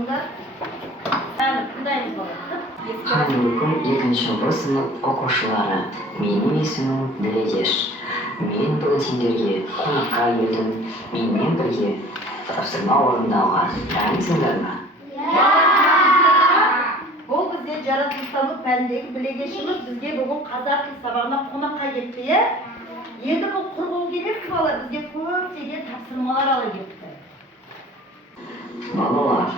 Sonunda tındayız болады. Бүгін екінші сынып оқушылары. Менің есімім Ділегеш. Мен бүгін сендерге қонаққа келдім. Менімен бірге тапсырма орындауға дайынсыңдар ма? Бұл бізде жаратылыстану пәніндегі білегешіміз бізге бүгін қазақ тіл сабағына қонаққа кетті. Енді бұл құрғыл келіп балалар бізге көптеген тапсырмалар ала кетті. Балалар,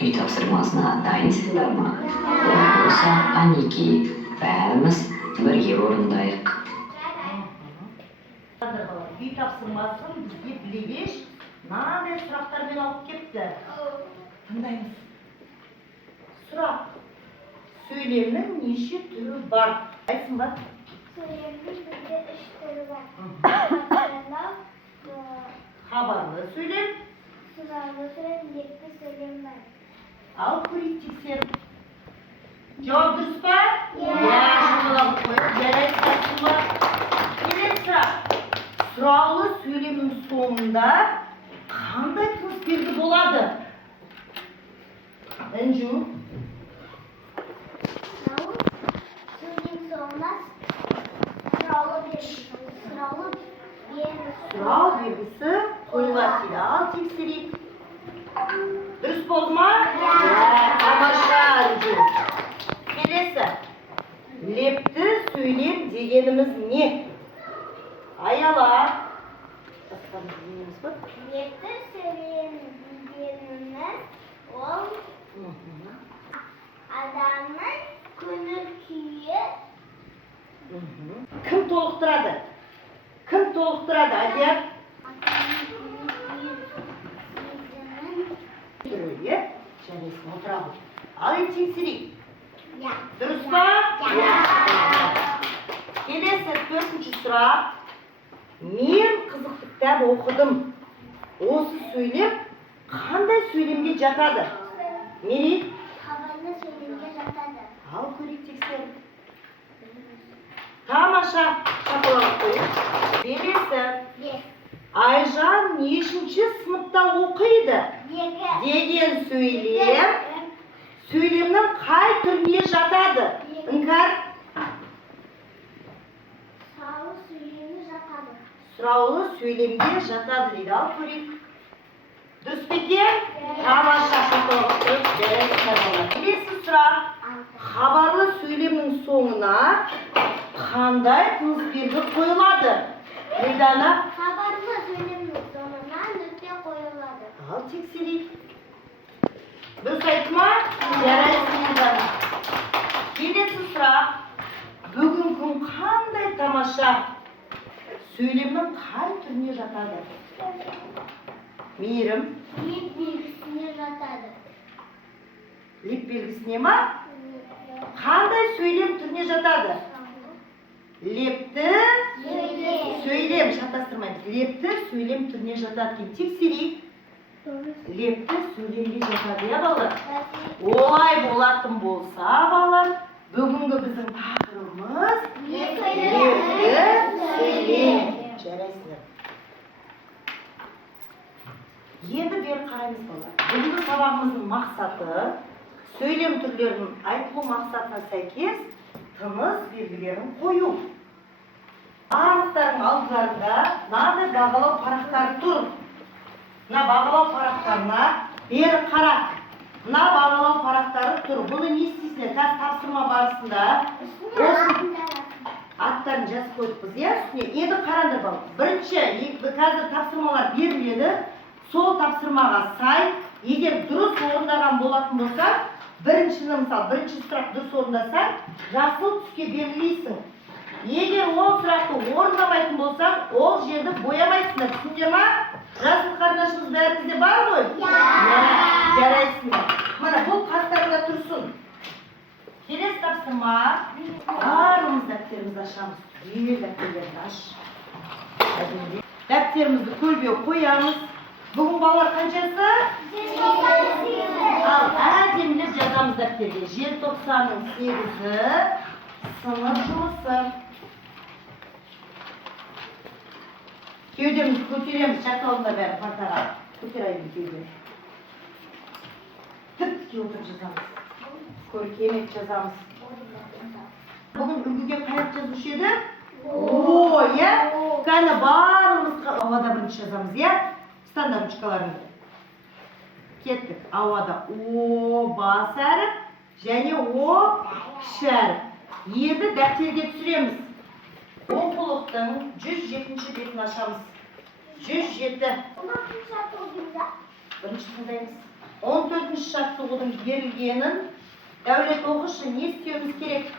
үй тапсырмасына дайынсыңдар ма? Болса, әнеки, бәріміз бірге орындайық. Үй тапсырмасын бізге білегеш мынандай сұрақтармен алып кетті. Тыңдаймыз. Сұрақ. Сөйлемнің неше түрі бар? Айтсын ба? Сөйлемнің бізде 3 түрі бар. Хабарлы сөйлем. Сұраулы сөйлем, лекті сөйлем бар. Ал көрейік тексеріп. Жауап дұрыс па? Жұмалап қойып, жарайды айтсын ба? Келесі сұрақ. Сұраулы сөйлемнің соңында қандай тыныс белгі болады? Інжу. Сөйлем соңында сұраулы белгісі. Сұрау белгісі қойылады дейді. Ал тексерейік. Дұрыс болды ма? Тамаша, Інжу. Келесі. Лепті сөйлем дегеніміз не? Аяла. Лекті сөйлем дегеніміз ол адамның көңіл күйі. Кім толықтырады? Кім толықтырады? Адият? Жарайсын, отырады. Ал тексерейік. Дұрыс па? Келесі 4-ші сұрақ. Мен қызықты кітап оқыдым. Осы сөйлем қандай сөйлемге жатады? Мерей? Хабарлы сөйлемге жатады. Ал көрейік тексеріп. Тамаша, шапалақ қойып. Келесі. Айжан нешінші сыныпта оқиды? Деген сөйлем. Сөйлемнің қай түріне жатады? Іңкәр? Сұраулы сөйлемге жатады. Сұраулы сөйлемге жатады дейді. Ал көрейік. Дұрыс па екен? Тамаша, шапалақ қойып. Келесі сұрақ. Хабарлы сөйлемнің соңына қандай тыныс белгі қойылады? Мейдана? Хабарлы сөйлемнің соңына нүкте қойылады. Ал тексерейік. Дұрыс айтты ма? Жарайсын Мейдана. Келесі сұрақ. Бүгін күн қандай тамаша? Сөйлемнің қай түріне жатады? Мейірім? Леп белгісіне жатады. Леп белгісіне ма? Қандай сөйлем түріне жатады? Лепті сөйлем, шатастырмаймыз. Лепті сөйлем түріне жатады. Тексерейік. Лепті сөйлемге жатады, я балалар? Олай болатын болса, балалар, бүгінгі біздің тақырыбымыз лепті сөйлем. Жарайсыздар. Енді бері қараймыз, балалар. Бүгінгі сабағымыздың мақсаты сөйлем түрлерінің айтылу мақсатына сәйкес тыныс белгілерін қою. Барлықтардың алдыларында мынадай бағалау парақтары тұр. Мына бағалау парақтарына бері қара. Мына бағалау парақтары тұр. Бұны не істейсіңдер? Қазір тапсырма барысында аттарын жазып қойыппыз, иә? Енді қараңдар балалар. Бірінші, қазір тапсырмалар беріледі. Сол тапсырмаға сай, егер дұрыс орындаған болатын болса, бірінші сұрақ дұрыс орындасаң, жасыл түске белгілейсің. Егер ол сұрақты орындамайтын болсаң, ол жерді боямайсыңдар. Түсіндер ма? Жасыл қарындашымыз бәрімізде бар ғой? Жарайсыңдар. Мына бұл қастарында тұрсын. Келесі тапсырма. Барлығымыз дәптерімізді ашамыз. Түгел дәптерімізді аш. Дәптерімізді көлбеу қоямыз. Бүгін балалар қаншасы? Ал әдемілеп жазамыз дәптерге. Желтоқсанның 8-і сынып жұмысы. Кеудемізді көтереміз, шақтауында бәрі партаға. Көтер айын кеуде. Тік тіке отырып жазамыз. Көркем етіп жазамыз. Бүгін үлгіге қайық жазушы еді? О, иә? Кәні барымыз ауада бірінші жазамыз, иә? Стандар ручкаларыңды. Кеттік. Ауада О бас әріп және О кіші әріп. Енді дәптерге түсіреміз. Оқулықтың 107-ші бетін ашамыз. 107. Бірінші тыңдаймыз. 14-ші жаттығудың берілгенін Дәулет оқышы не істеуіміз керек?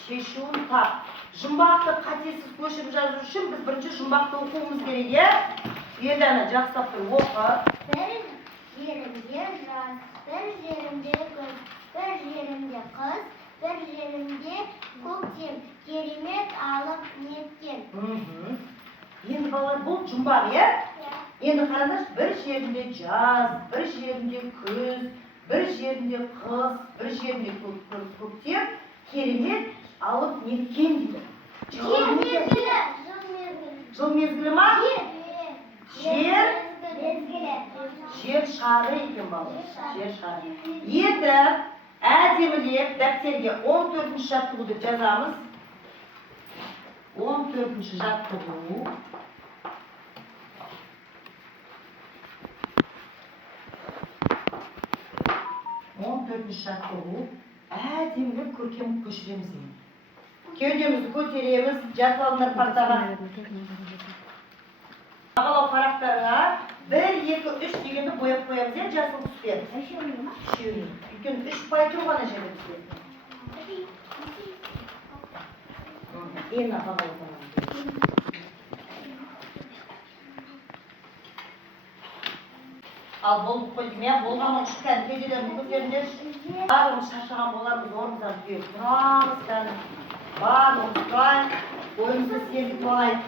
Шешуін тап. Жұмбақты қатесіз көшіп жазу үшін біз бірінші жұмбақты оқуымыз керек, е? Енді ана жақсылап тұр, оқы. Bir yerimde жаз, bir yerimde күз, bir yerimde қыз, bir yerimde көктем, керемет алып неткен. Енді балалар бұл жұмбақ, е? Енді қараңдар, бір жерінде жаз, бір жерінде күз, бір жерінде қыз, бір жерінде көктем, керемет алып неткен дейді. Жыл мезгілі. Жыл мезгілі ма? Жер? Жер шары екен балалар. Жер шары. Енді әдемілеп дәптерге 14-ші жаттығуды жазамыз. 14-ші жаттығу. Жаттығу әдемілеп көркем көшіреміз. Кеудемізді көтереміз, жадвалдар партаға. Бағалау парақтарына 1, 2, 3 дегенді бояп қоямыз, е, жасыл түспен. Үшеуіне. Өйткені 3 бай тұрғана жерде түспен. Ең бағалау парақтарына. Ал болып қойдым, я болғанын шыққан кеделерін көтеріндер. Барлығымыз шаршаған болармыз, орнымыздан түйіп тұрамыз кәні. Барлығымыз тұрайық, ойымызды сендік болайық.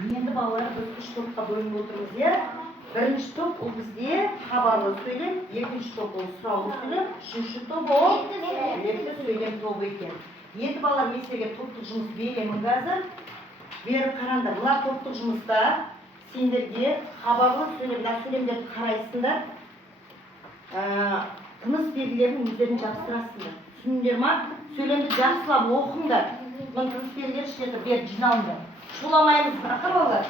Енді балалар біз 3 топқа бөлініп отырмыз, е? Бірінші топ ол бізде хабарлы сөйлем, екінші топ ол сұраулы сөйлем, үшінші топ ол лекті сөйлем тобы екен. Енді балалар мен сіздерге топтық жұмыс беремін қазір. Бері қараңдар, бұлар топтық жұмыста сендерге хабарлы сөйлемдерді қарайсыңдар. Тыныс белгілерін өздерін жабыстырасыңдар. Түсіндіңдер ма? Сөйлемді жақсылап оқыңдар. Бұның тыныс белгілері іштерді бер жиналыңдар. Шуламаймыз, ақыр балалар.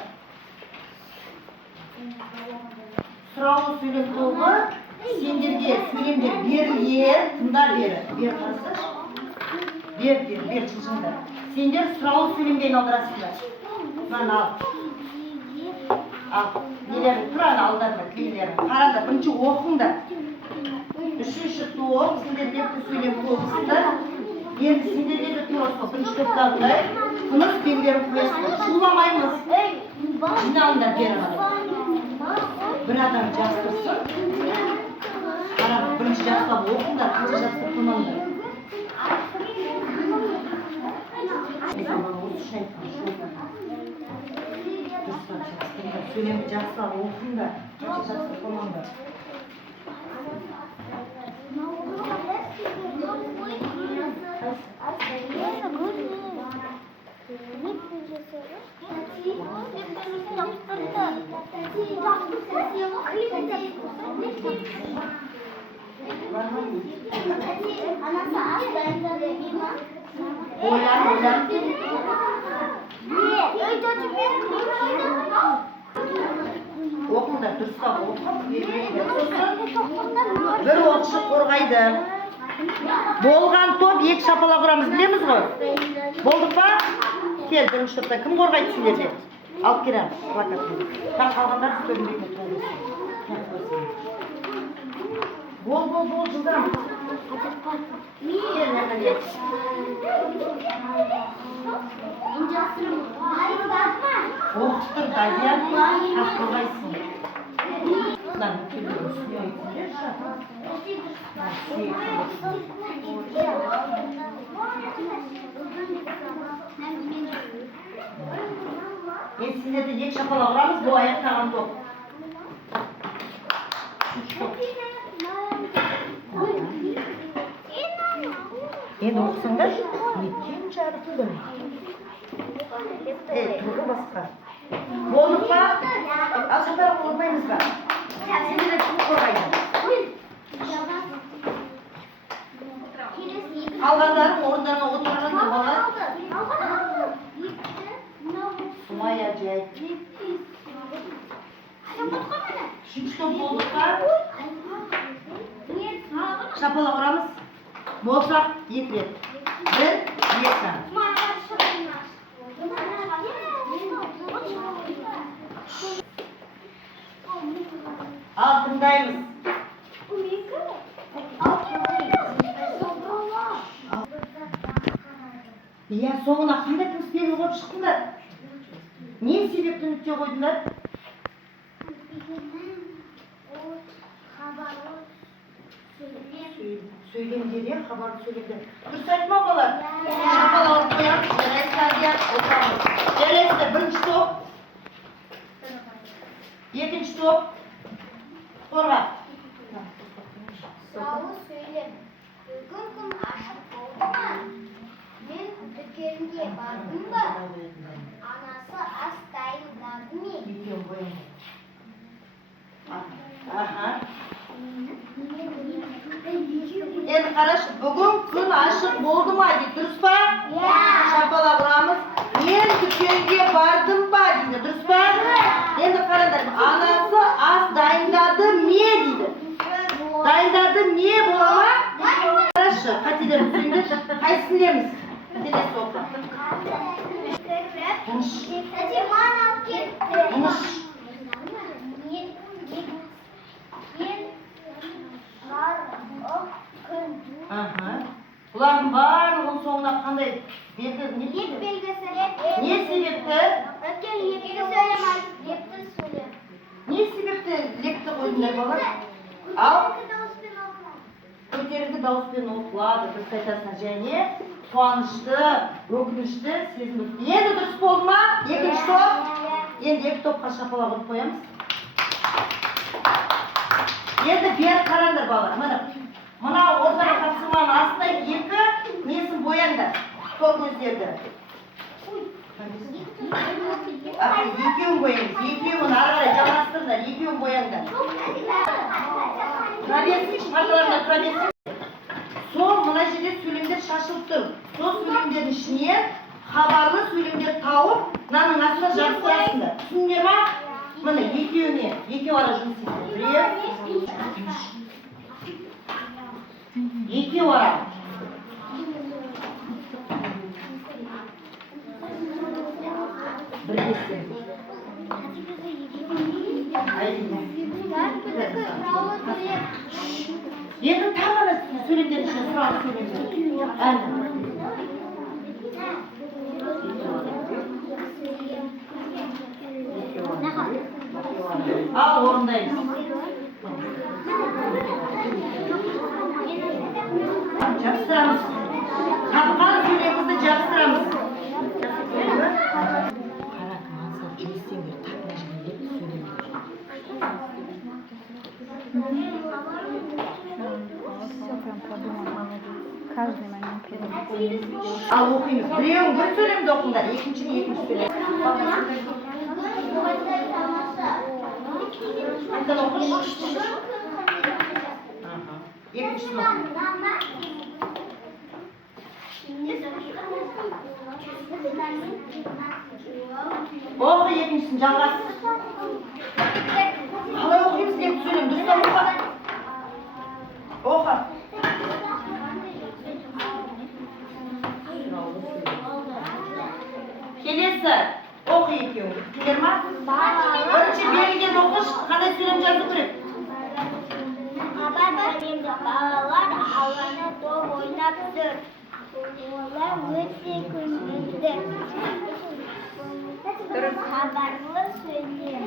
Сұраулы сөйлем тобы сендерге сөйлемдер берілген, тыңдар бері. Бер қарасаш. Бер жылжыңдар. Сендер сұраулы сөйлемге айналдырасыңдар. Мынаны ал. Нелерін тұраны алдарына тілейлерін. Қараңдар, бірінші оқыңдар. Үшінші топ, сендер лекті сөйлем тобысыңдар. Енді сендерге де тұрасы бірінші топтағындай тыныс белгілерін қоясыңдар. Шуламаймыз. Жиналыңдар бері қарай. Bir adam жастырсын. Қараңдар, бірінші жақсылап оқыңдар, қанша жастырып тұрмаңдар. Сөйлемді жақсылап оқыңдар, қанша жастырып тұрмаңдар. Oylan. Оқыңдар, дұрыстап оқып, бір оқшы қорғайды. Болған топ екі шапалақ ұрамыз, білеміз ғой. Болдық па? Кел, бірінші топта. Кім қорғайды сендерде? Алып келеміз, плакатты. Қалғандар сіздердің бетіне тұрыңыз. Бол, жылдам. Кел, нәмәле. Оқытыр, Дадия. Қас қорғайсың. Lan ütülüyoruz. Sizde de yek şapala uğramız bu ayak tağın top. Okusunlar. Kim çağırdı bunu? Turgu basıka. Bolluk var. Aşağıda olmayınız var. Sizde de kim koraydı? Alganların orunlarına otururlar da bana. Sumaya Cahit. Şimdi top bolluk var. Şapala uğramız. Bolsak yetirir. Bir, yetsen. Altındayız. Ya soğuna qanday tüspeli olib chiqdilar? Ne sebepten ütke qo'ydilar? Söyleyeyim dedi ya, xabarni söyledi. Dürüst aytma bolar. Şapala olib qo'yamiz, raislarga o'tiramiz. Kelasizlar, birinchi top. Ikkinchi top. Qo'rg'ab. Sağ söyleme. Bugün gün aşık olma. Ben dükkanıya vardım da anası hastaydı mı? Gidiyorum boyama. Aha. Endi qarash, bugun kun aşık bo'ldim aydi, durust pa? Şapala uramız. Men dükkanga bardim ba deydi, durust pa? Endi qaranglar, anasi as dayındады me deydi. Dayındады me bo'lama? Qarash, qatilerim suyundu. Qaysin bilemiz? Qatiles o'qi. Tinish. Tinish. Ularning barining so'ngida qanday belgi ne sebepti? Ne sebepti lekni qo'ydilar bola? Al. Ko'tarinki dауыспен o'qiladi, biz aytasizlar, және quvonishdi, o'kinishdi, sezildi. Endi durust bo'ldimi? Ikkinchi top. Endi ikki topga shapaloq urib qo'yamiz. Endi ber qaranglar bolalar, mana. Mana o'rtaga topsirmani astida ikki nesin bo'yanglar. To'q ko'zlarni. Ikkiyon bo'yangiz, ikkiyon arqara jalashtirdilar, ikkiyon bo'yanglar. Travesiç, parçalarında travesiç. Son mana жерде сөйлемдер шашылып тұр. Сол сөйлемдердің ішіне хабарлы сөйлемдер тауып, мынаның астына жазып. Түсіндіңдер ма? Міне екеуіне, екеу ара жұмыс істейді. Екеу ара. Бірлескен. Енді тағаны сөйлемдер үшін сұрағы сөйлемдер. Ал, орындаймыз. Жабыстырамыз. Тапқан сөйлемізді жабыстырамыз. Қара, мансар, жұмыстеңдер, тапына жіберіп сөйлемдер. Каждый момент перед. Ал оқимыз. Біреуің бір сөйлемді оқыңдар, екіншіні екінші сөйлем. Қайтадан оқыш. Екіншісін оқың. Оқы екіншісін жалғас. Қалай оқимыз деп сөйлем, дұрыстап оқы. Оқы. Kelesi. Oku ekеуің. Келер ма? Бірінші берілген оқыш қандай сөйлем жазу керек? Хабар бергенде балалар алаңда топ ойнап жүр. Олар өте көңілді. Хабарлы сөйлем.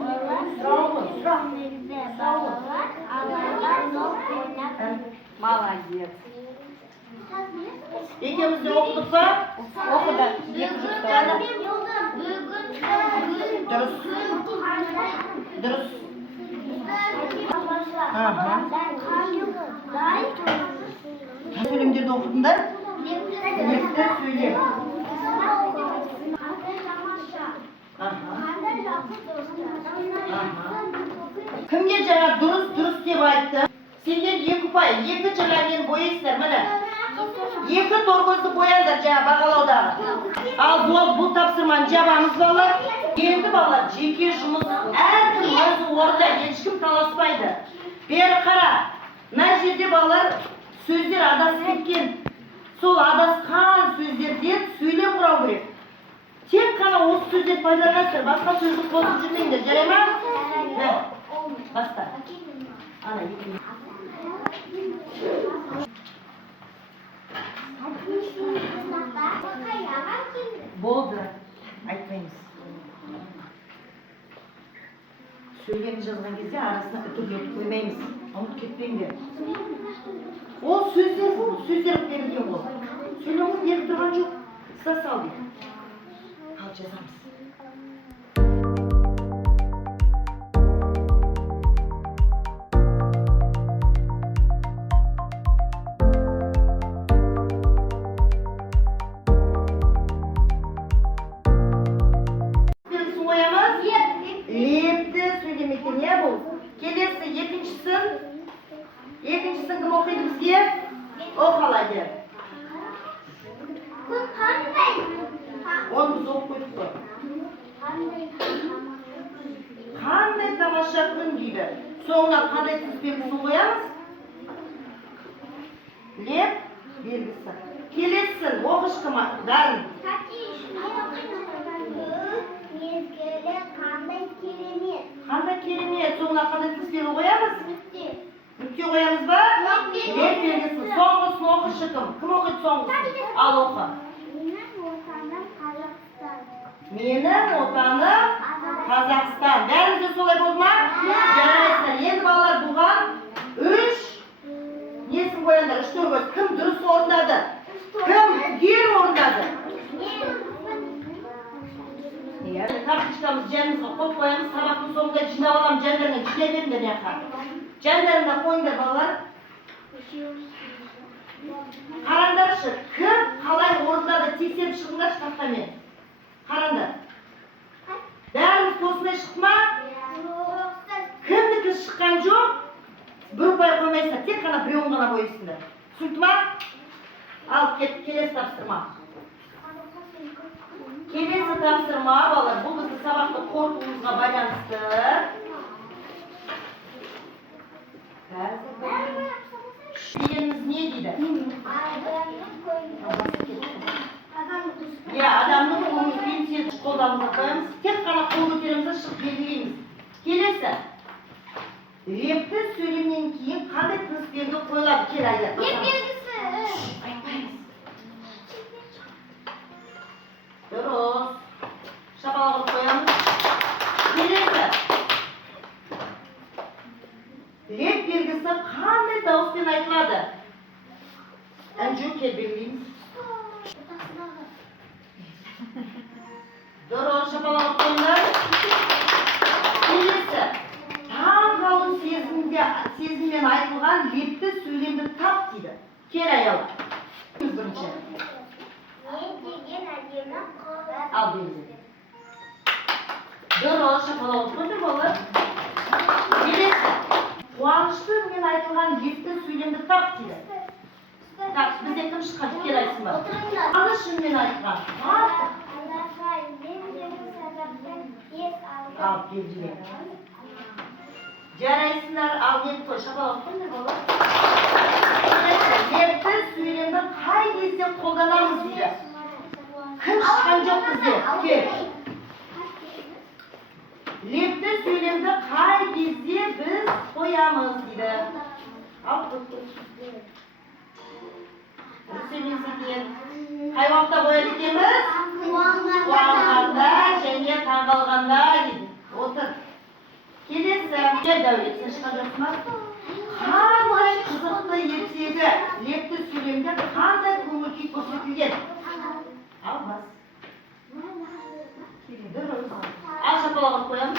Олар көңілді. Балалар алаңда топ ойнап жүр. Молодец. Екеуміз де оқыдық па? Оқыды. Екі жұрттары. Дұрыс. Дұрыс. Сөйлемдерді оқыдыңдар? Лекті сөйлем. Кімге жаңа дұрыс деп айтты? Сендер екі ұпай, екі жаңа мені бояйсыңдар, міне. Екі торгөзді бояндар жаңа бағалаудағы. Ал бұл тапсырманы жабамыз балалар. Енді балалар, жеке жұмыс әркім өзі орында, ешкім таласпайды. Бері қара, мына жерде балалар сөздер адасып кеткен. Сол адасқан сөздерден сөйлем құрау керек. Тек қана осы сөздер пайдаланасыздар, басқа сөзді қосып жүрмеңдер, жарай ма? Баста. Ана, екі. Болды, айтпаймыз. Сөйлемді жазған кезде арасына үтірлетіп қоймаймыз. Ұмыт кетпеңдер. Ол сөздер бұл, сөздер берілген ол. Сөйлем беріп тұрған жоқ. Сыза сал дейді. Ал жазамыз. Лепті сөйлемекте не бұл? Келесі екіншісін кім оқиды бізге? Оқалайды. Күн қандай? Оны біз оқып қойдық қой. Қандай тамаша күн дейді. Соңына қандай түс белгісін қоямыз? Леп белгісі. Келесін, оқыш кім? Дарын. Мезгілі қандай керемет. Қандай керемет. Соңына қандай түс белгі қоямыз? Нүкте қоямыз ба? Леп белгісі. Соңғысын оқышы кім? Кім оқиды соңғысын? Ал оқы. Менің отаным Қазақстан. Менің отаным Қазақстан. Бәрімізде солай болды ма? Жарайсыздар. Енді балалар бұған үш несін қояндар? Үш төргөз. Кім дұрыс орындады? Кім түгел орындады? Карточкамыз жанымызға қойып қоямыз. Сабақтың соңында жинап аламыз. Жандарына жинай беріңдер яққа. Жандарына қойыңдар балалар. Қараңдаршы, кім қалай орындады? Тексеріп шығыңдар тақтамен. Қараңдар. Бәріміз осындай шықты ма? Кімдікі шыққан жоқ? Бір ұпай қоймайсыңдар, тек қана біреуін ғана бояйсыңдар. Түсінді ма? Ал келесі тапсырма. Келесі тапсырма балалар, бұл біздің сабақты қорытуымызға байланысты. Дегеніміз не дейді? Адамның көңіл күйін тез қолдарымызға қоямыз. Тек қана қол көтерімізді шығып белгілейміз. Келесі. Лепті сөйлемнен кейін қандай тыныс белгі қойылады? Кел айтады. Леп белгісі. Айтпаймыз. Дұрыс. Шапалағын қоямыз. Келесі. Леп белгісі қандай дауыспен айтылады? Әнжу кел белгілейміз. Дұрыс, шапалағын қойыңдар. Келесі. Таң қалың сезіммен айтылған лепті сөйлемді тап дейді. Кел аяла. Бірінші. Ал белгіле. Дұрыс, шапалағын қойыңдар балалар. Келесі. Қуанышты мен айтылған лепті сөйлемді тап дейді. Так, бізде кім шыққан? Кел айтсын ба. Қуанышымен айтылған. Ал белгіле. Жарайсыңдар, ал лепті қой, шапалағын қойыңдар балалар. Лепті сөйлемді қай кезде қолданамыз дейді. Кім шыққан жоқ бізде. Кел. Лепті сөйлемді қай кезде біз қоямыз дейді. Ал дұрыс емес екен. Қай уақытта қояды екенбіз? Қуанғанда және таңғалғанда дейді. Отыр. Келесі. Дәулет, сен шыққан жоқсың ба? Қандай қызықты ертегі лепті сөйлемде қандай көңіл күй көрсетілген? Ал бас. Дұрыс. Ал шапалақ қоямыз.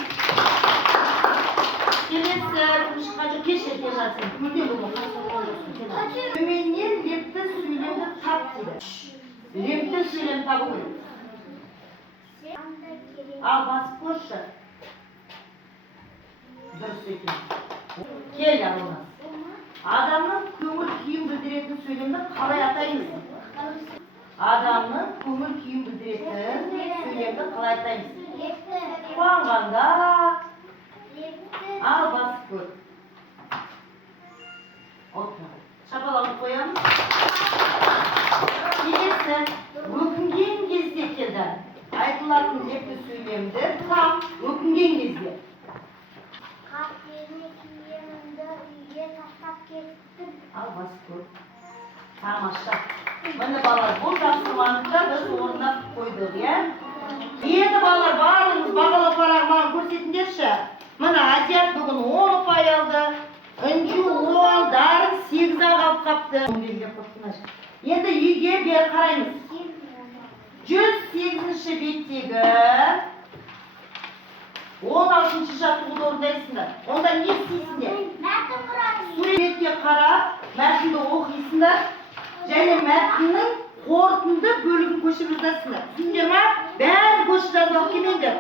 Келесі. Кім шыққан жоқ? Кешір, сен. Мүлде болма. Төменнен лепті сөйлемді тап дейді. Лепті сөйлем табу керек. Ал басып көрші. Дұрыс екен. Кел аралас. Адамның көңіл күйін білдіретін сөйлемді қалай атаймыз? Адамның көңіл күйін білдіретін сөйлемді қалай атаймыз? Қуанғанда. Ал басып көр. Отыр. Шапалағын қоямыз. Келесі. Өкінген кезде келді. Айтылатын лепті сөйлемді там өкінген кезде. Қапені киімімді үйге тастап кеттім. Ал басып көр. Тамаша. Міне балалар, бұл тапсырманы да біз орындап қойдық, иә? Енді балалар, барлығымыз бағалы парақ маған көрсетіңдерші. Міне Азият бүгін 10 ұпай алды. Үнжу 10, Дарын 8-ға қалып қапты. Енді үйге бер қараймыз. 108-ші беттегі 16-ші жаттығуды орындайсыңдар. Онда не істейсіңдер? Суретке қарап, мәтінді оқисыңдар. Және мәтіннің қорытынды бөлігін көшіп жазасыңдар. Түсіндер ма? Бәрін көшіп жазып алып келмеңдер.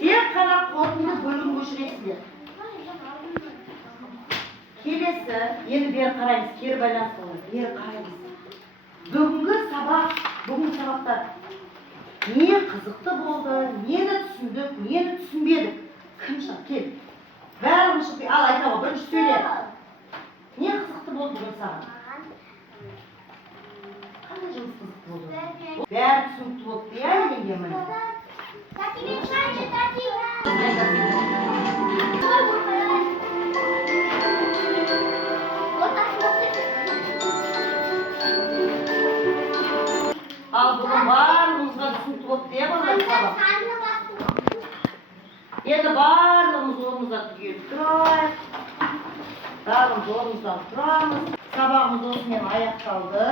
Тек қана қорытынды бөлігін көшіресіңдер. Келесі, енді бері қараймыз, кері байланыс болады. Бері қараймыз. Бүгінгі сабақта не қызықты болды, нені түсіндік, нені түсінбедік. Кім шық, кел. Бәрін шық, ал айта ғой, бірінші сөйле. Не қызықты болды бүгін саған? Қандай жұмыс қызықты болды? Бәрі түсінікті болды, иә, еленге міне. Ал бүгін барлығымызға түсінікті болды, иә, балалар сабақ? Енді барлығымыз орнымыздан түгел тұрайық. Барлығымыз орнымыздан тұрамыз. Сабағымыз осымен аяқталды.